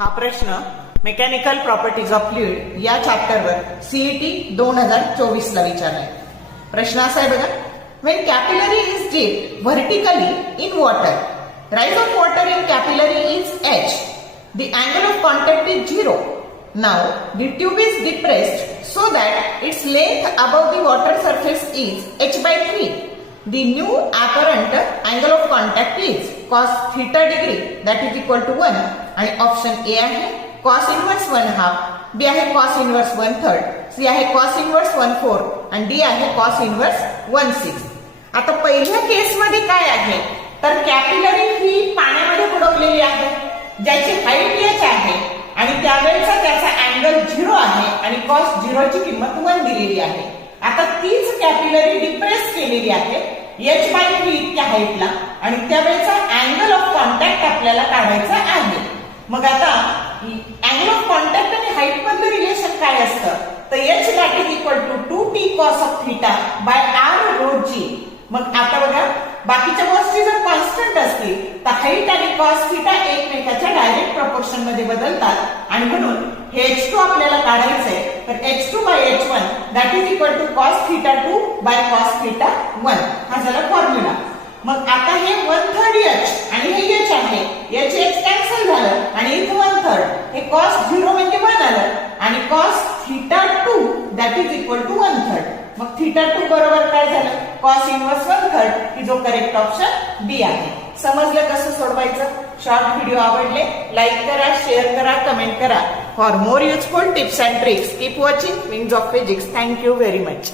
हा प्रश्न mechanical properties of fluid या चॅप्टरवर सीईटी 2024 ला विचारलाय. प्रश्न असा आहे बघा. When capillary is dipped vertically in water, rise of water in capillary is h. The angle of contact is 0. Now the tube is depressed so that its length above the water surface is h by 3. The new apparent angle of contact is cos theta degree, that is equal to 1. आणि option A आहे cos inverse 1/2, बी आहे cos inverse 1/3, C आहे cos inverse 1/4 आणि D आहे cos inverse 1/6. आता पहिल्या केस मध्ये काय आहे तर कॅपिलरी ही पाण्यामध्ये बुडवलेली आहे ज्याची हाईट h आहे आणि त्यावेळेचा त्याचा अँगल 0 आहे आणि cos 0 ची किंमत 1 दिलेली आहे. आता तीच कॅपिलरी डिप्रेस केलेली आहे h by 3 इतक्या हाईटला आणि त्यावेळेचा अँगल ऑफ कॉन्टॅक्ट आपल्याला काढायचा आहे. मग आता अँगल ऑफ कॉन्टॅक्ट आणि हाईट मधलं रिलेशन काय असतं तर h that is equal to 2t cos of theta by r rho g. मग आता बघा बाकीच्या गोष्टी जर कॉन्स्टंट असतील तर हाईट आणि cos theta एकमेकाच्या डायरेक्ट प्रपोर्शन मध्ये बदलतात आणि म्हणून हे h2 आपल्याला काढायचंय तर h2 by h1 that is equal to cos theta 2 by cos theta 1 हा झाला फॉर्म्युला. मग आता हे 1/3 h आणि हे h आहे, h कॅन्सल झालं आणि इथे 1/3 हे cos 0 म्हणजे 1 आलं आणि cos theta 2 that is equal to 1/3. मग theta 2 बरोबर काय झालं cos इनवर्स 1/3 की जो करेक्ट ऑप्शन बी आहे. समजलं कसं सोडवायचं? शॉर्ट व्हिडिओ आवडले लाईक करा, शेअर करा, कमेंट करा. For more useful tips and tricks keep watching wings of physics. Thank you very much.